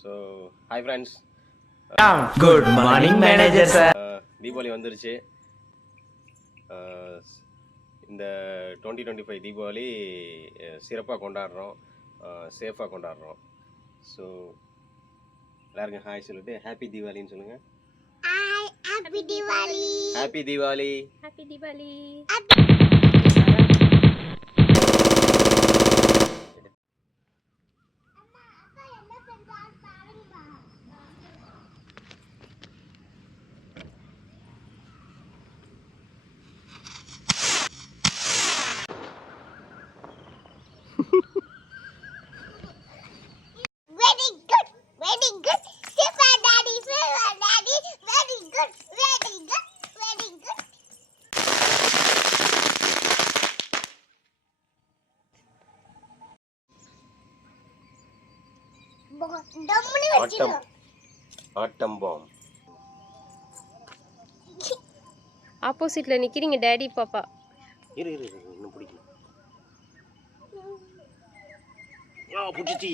So hi friends, good morning manager sir. Deepavali வந்துருச்சு. இந்த 2025 தீபாவளி சிறப்பாக கொண்டாடுறோம், சேஃபாக கொண்டாடுறோம். ஸோ எல்லாருக்கும் ஹாய் சொல்லிட்டு ஹாப்பி தீபாவளின்னு சொல்லுங்க. Happy Deepavali. Happy Deepavali. Happy Deepavali. Atom bomb. ஆப்போசிட்ல நிக்கிறீங்க டாடி பாப்பா. இரு இன்னும் பிடிக்கல. புடிச்சி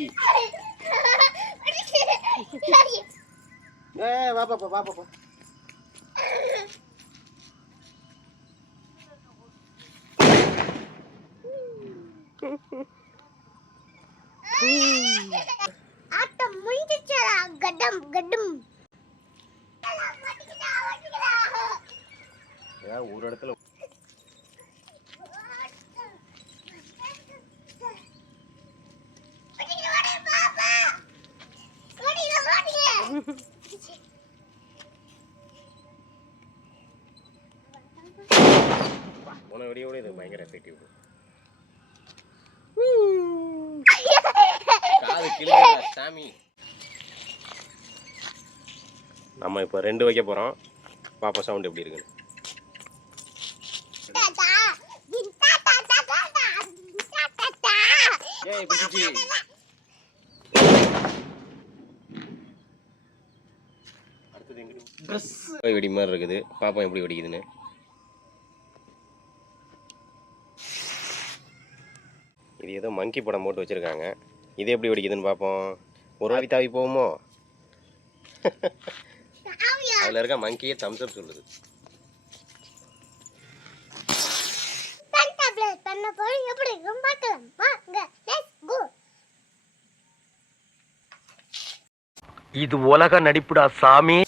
வா பாப்பா. ஆட்டம் முடிஞ்சிச்சா? கடம் கடம். ஒரு இடத்துல போன வீடியோட இது பயங்கர எஃபெக்டிவ். காது கிளியா சாமி. நம்ம இப்போ 2 வைக்க போறோம். பாப்பா சவுண்ட் எப்படி இருக்கு? ஏய் பிடிச்சி. அடுத்து எங்க Dress வெடி மாதிரி இருக்குது. பாப்பா எப்படி வெடிக்குதுன்னு. இது ஏதோ மங்கி படம் போட்டு வச்சிருக்காங்க. இது எப்படி வெடிக்குதுன்னு பார்ப்போம். ஒரு வாட்டி தாவி போகுமோ? அதுல இருக்க மங்கியே தம்ஸ் அப் சொல்லுது. இது உலக நடிப்புடா சாமி.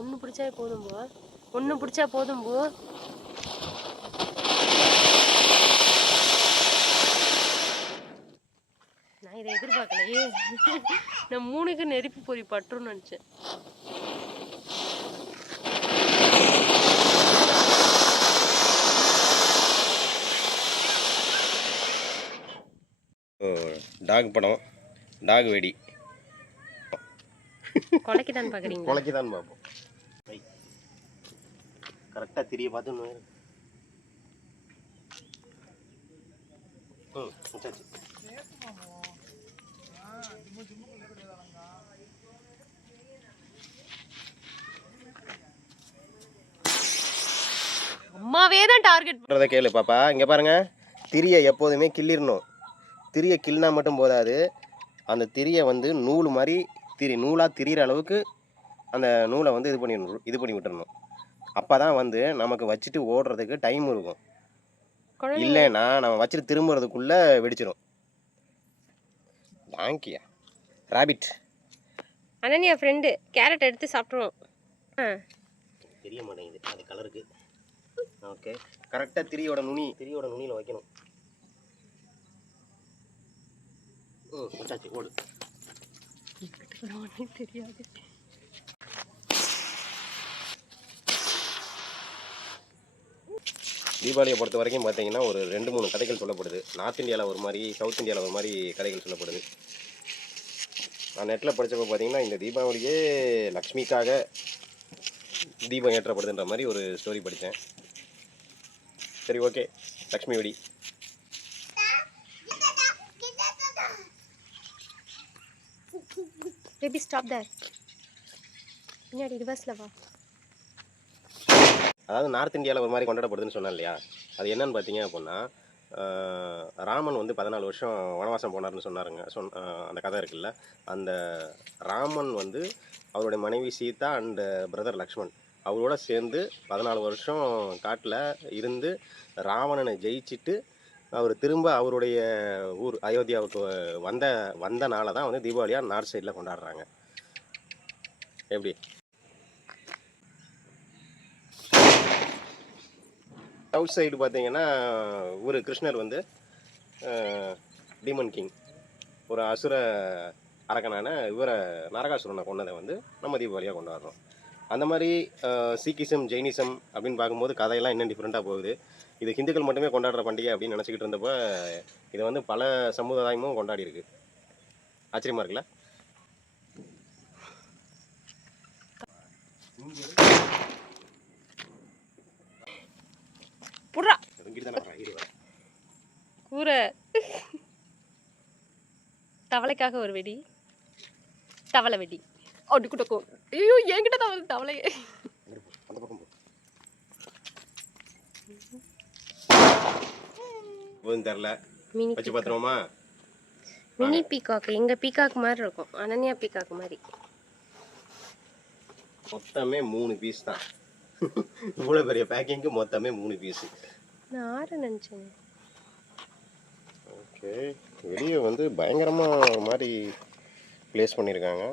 ஒன்னு பிடிச்சா போதும் போ. ஒன்னு பிடிச்சா போதும் போ. நான் இதை எதிர்பார்க்கலையே. நான் 3க்கு நெருப்பு பொறி பட்டுருன்னு நினைச்சேன். டாக் படம், டாக் வெடி. கொலைக்கு தான் பாக்குறீங்க? கொலைக்கு தான் பார்ப்போம். கரெக்டாக திரிய பார்த்து அம்மாவே தான் டார்கெட் பண்றத கேளு பாப்பா. இங்க பாருங்க, திரியை எப்போதுமே கிள்ளிடணும். திரியை கிள்னா மட்டும் போதாது, அந்த திரியை வந்து நூல் மாதிரி நூலாக திரியிற அளவுக்கு அந்த நூலை வந்து இது பண்ணி விட்டுறணும். அப்போ தான் வந்து நமக்கு வச்சுட்டு ஓடுறதுக்கு டைம் இருக்கும். இல்லைன்னா நம்ம வச்சுட்டு திரும்புறதுக்குள்ளே வெடிச்சிடும். டாங்கியா ராபிட். அனன்யா ஃப்ரெண்டு கேரட் எடுத்து சாப்பிட்ருவோம். தெரிய மாட்டேங்குது அது கலருக்கு. ஓகே, கரெக்டாக திரியோட நுனியில் வைக்கணும். ஓடு. தெரியாது. தீபாவளியை பொறுத்த வரைக்கும் பார்த்தீங்கன்னா ஒரு 2-3 கதைகள் சொல்லப்படுது. நார்த் இந்தியாவில் ஒரு மாதிரி, சவுத் இந்தியாவில் ஒரு மாதிரி கதைகள் சொல்லப்படுது. நான் நெட்டில் படித்தப்போ பார்த்தீங்கன்னா இந்த தீபாவளியே லக்ஷ்மிக்காக தீபம் ஏற்றப்படுதுன்ற மாதிரி ஒரு ஸ்டோரி படித்தேன். சரி ஓகே, லக்ஷ்மி வெடி. Baby stop there. பின்னாடி ரிவர்ஸ்ல வா. அதாவது நார்த் இந்தியாவில் ஒரு மாதிரி கொண்டாடப்படுதுன்னு சொன்னேன் இல்லையா, அது என்னன்னு பார்த்தீங்க அப்படின்னா, ராமன் வந்து 14 வருஷம் வனவாசம் போனார்னு சொன்னாருங்க. அந்த கதை இருக்குல்ல, அந்த ராமன் வந்து அவருடைய மனைவி சீதா அண்டு பிரதர் லக்ஷ்மண் அவரோட சேர்ந்து 14 வருஷம் காட்டில் இருந்து ராவணனை ஜெயிச்சுட்டு அவர் திரும்ப அவருடைய ஊர் அயோத்தியாவுக்கு வந்த நாளை தான் வந்து தீபாவளியாக நார்த் சைடில் கொண்டாடுறாங்க. எப்படி? சவுத் சைடு பார்த்தீங்கன்னா ஒரு கிருஷ்ணர் வந்து டீமன் கிங், ஒரு அசுர அரக்கனான இவரை நரகாசுரனை கொண்டதை வந்து நம்ம தீபாவளியாக கொண்டாடுறோம். அந்த மாதிரி சீக்கிசம் ஜெயினிசம் அப்படின்னு பார்க்கும்போது கதையெல்லாம் இன்னும் டிஃப்ரெண்ட்டாக போகுது. இது ஹிந்துக்கள் மட்டுமே கொண்டாடுற பண்டிகை அப்படின்னு நினச்சிக்கிட்டு இருந்தப்போ இதை வந்து பல சமுதாயமும் கொண்டாடி இருக்கு. ஆச்சரியமாக இருக்குல்ல? புறா கூரை தவளைக்காக ஒரு வெடி. தவளை வெடி அப்படி கூட்டக்கும். ஐயோ என்கிட்ட தான் வந்து தவளையே. தெரில வச்சு பார்த்துருவோமா? மினி பீகாக் எங்க பீகாக் மாதிரி இருக்கும், அனன்யா பீகாக் மாதிரி. மொத்தமே 3 பீஸ் தான். இவ்வளோ பெரிய பேக்கிங்க்கு மொத்தமே 3 பீஸு. நான் 6 நினச்சேன். ஓகே, வெளியே வந்து பயங்கரமாக ஒரு மாதிரி ப்ளேஸ் பண்ணியிருக்காங்க.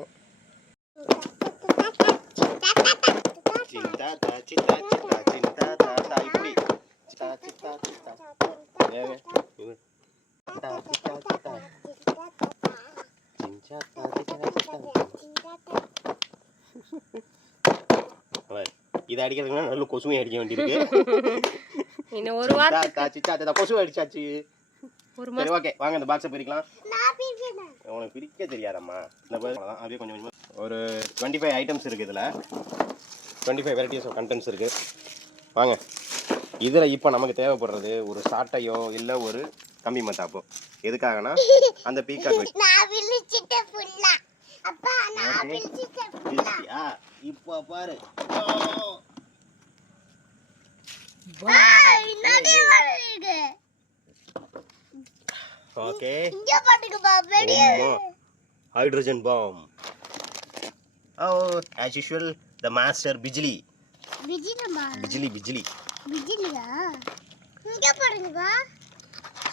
இதை அடிக்கிறதுனா நல்ல கொசுவையும் அடிக்க வேண்டியிருக்கு. இன்னும் ஒரு வாரம் கொசு அடிச்சாச்சு. ஒரு சரி ஓகே, வாங்க இந்த பாக்ஸை பிரிக்கலாம். உனக்கு பிரிக்க தெரியாதம்மா. இந்த தான் அப்படியே கொஞ்சம் கொஞ்சமாக ஒரு 25 ஐட்டம்ஸ் இருக்குது. இதில் 25 வெரைட்டிஸ் ஆஃப் கண்டென்ட்ஸ் இருக்குது. வாங்க, இதில் இப்போ நமக்கு தேவைப்படுறது ஒரு சாட்டையோ இல்லை ஒரு கம்பி மத்தாப்போ. எதுக்காகனா அந்த பீக்காக் இப்போ பாரு. Okay, hydrogen bomb. as usual the master Bijili.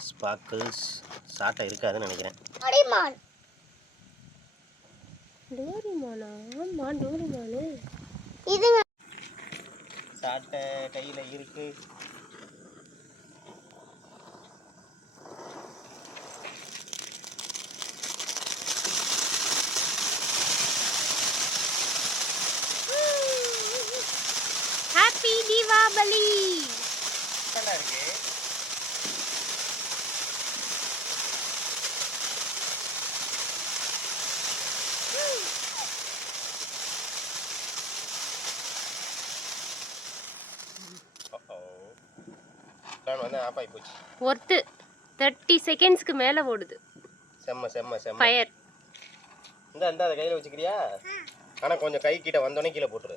Sparkles சாட்டை இருக்காதுன்னு நினைக்கிறேன். சாட்டை கையில் இருக்கு. ஹாப்பி தீபாவளி. நல்லா இருக்கு. வந்து ஆஃப் ஆகி போச்சு. ஒர்த்து 30 செகண்ட்ஸ்க்கு மேலே ஓடுது. செம்ம செம்ம செம்ம ஃபயர். இந்த அதை கையில் வச்சுக்கிறியா? ஆனால் கொஞ்சம் கை கிட்ட வந்தோடனே கீழே போட்டுரு.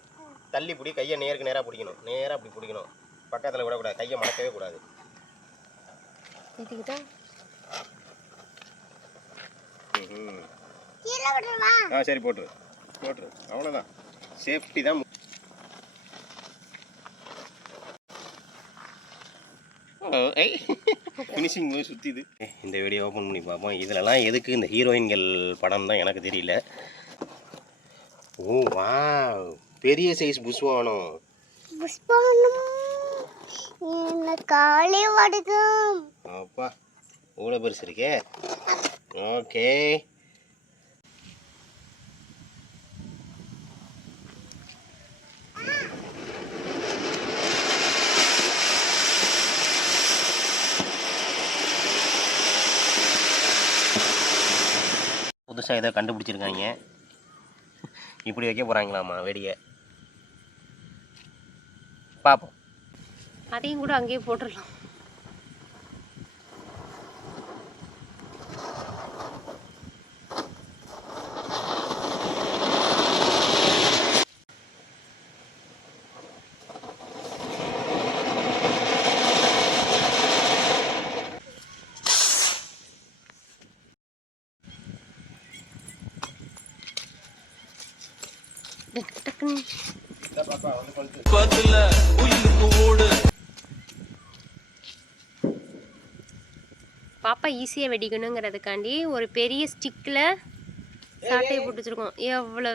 தள்ளி பிடி, கையை நேராக பிடிக்கணும். நேராக அப்படி பிடிக்கணும், பக்கத்தில் விடக்கூடாது, கையை மடக்கவே கூடாது. சரி போட்டுரு அவ்வளோதான். சேஃப்டி தான். ஃபினிஷிங் சுற்றிது. இந்த வீடியோ ஓப்பன் பண்ணி பார்ப்போம். இதிலலாம் எதுக்கு இந்த ஹீரோயின்கள் படம் தான் எனக்கு தெரியல. ஓ வா, பெரிய சைஸ் புஷ்வானம். அப்பா இவ்வளோ பெருசு இருக்கே. ஓகே, புதுசாக ஏதோ கண்டுபிடிச்சிருக்காங்க. இப்படி வைக்க போகிறாங்களாம்மா வெடியை. பார்ப்போம். அதையும் கூட அங்கேயே போட்டுடலாம். டக்குன்னு பாப்பா ஈஸியாக வெடிக்கணுங்கிறதுக்காண்டி ஒரு பெரிய ஸ்டிக்கில் சாட்டையை போட்டு வச்சுருக்கோம். எவ்வளோ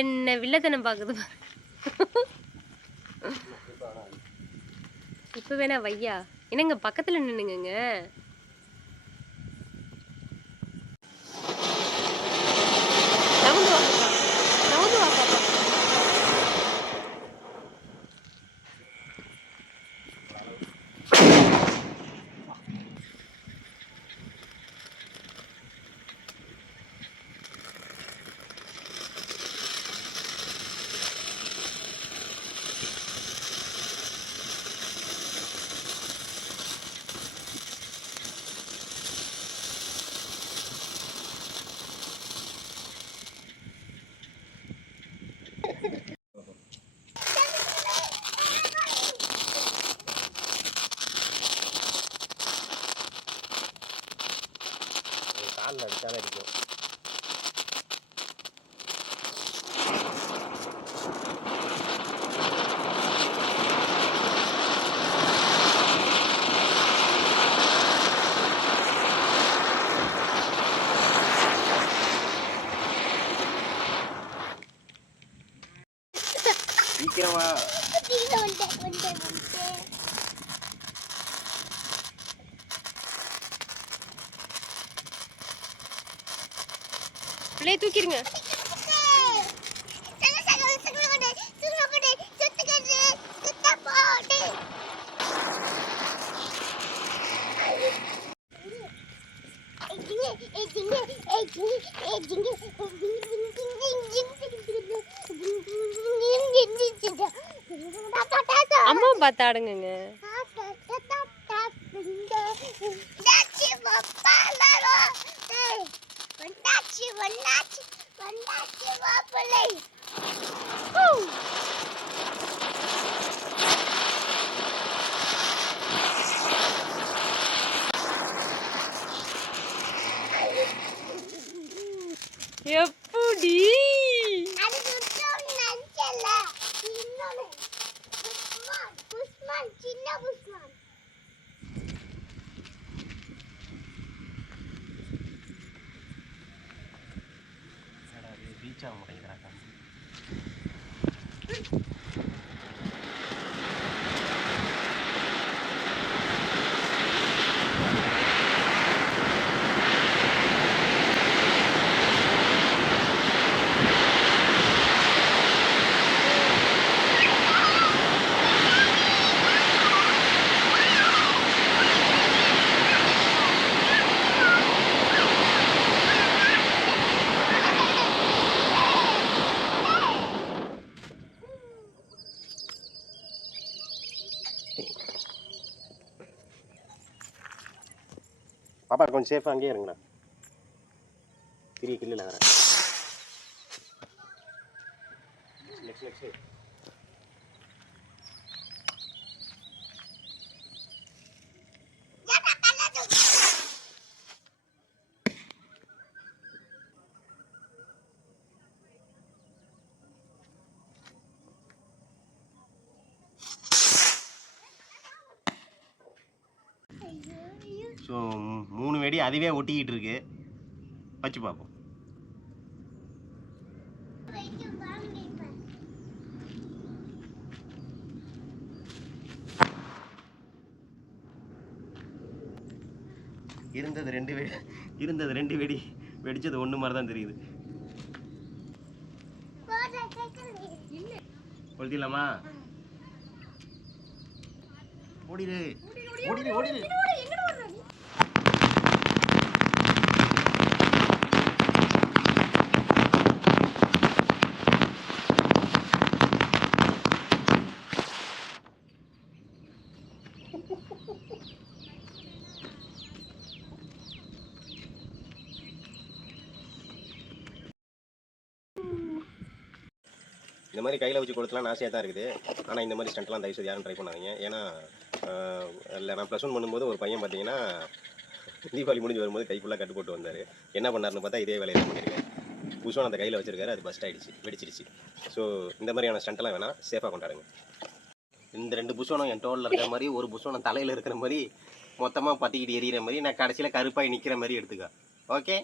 என்ன வில்லத்தனம் பார்க்குது பாரு. இப்போ வேணா வையா என்னங்க பக்கத்தில் நின்னுங்க. நவுந்து வா பாப்பா. காலில் அடித்தாலே அடிக்கும். சீக்கிரமா பிள்ளைய தூக்கிடுங்க. அம்மா பார்த்து ஆடுங்க. எப்படி ரீச் ஆக மாட்டேங்கிறாங்க. பாப்பா கொஞ்சம் சேஃபாக அங்கேயே இருங்கண்ணா. திரிய கில்லில் வேறு நெக்ஸ்ட் ஸோ 3 வெடி அதுவே ஒட்டிக்கிட்டு இருக்கு. வச்சு பார்ப்போம். இருந்தது ரெண்டு வெடி வெடிச்சது ஒன்று மாதிரி தான் தெரியுது. கொளுத்திடலாமா? ஓடிடு ஓடிடு ஓடிடு. இந்த மாதிரி கையில் வச்சு கொடுத்துலாம் ஆசையாக தான் இருக்குது. ஆனால் இந்த மாதிரி ஸ்டண்ட்லாம் தயவுசெய்து யாரும் ட்ரை பண்ணாதீங்க. ஏன்னா இல்லை நான் +1 பண்ணும்போது ஒரு பையன் பார்த்தீங்கன்னா தீபாவளி முடிஞ்சு வரும்போது கை ஃபுல்லாக கட்டு போட்டு வந்தார். என்ன பண்ணாருன்னு பார்த்தா இதே வேலையை பண்ணியிருக்கேன். புஷ்வானம் அந்த கையில் வச்சிருக்காரு, அது பஸ்ட் ஆகிடுச்சு, வெடிச்சிடுச்சு. ஸோ இந்த மாதிரியான ஸ்டண்ட்டெல்லாம் வேணால் சேஃபாக கொண்டாடுங்க. இந்த 2 புஷ்வானம் என் டோலில் இருக்கிற மாதிரி, ஒரு புஷ்வானம் தலையில் இருக்கிற மாதிரி, மொத்தமாக பற்றிக்கிட்டு எரியிற மாதிரி, நான் கடைசியில் கருப்பாகி நிற்கிற மாதிரி எடுத்துக்க. ஓகே.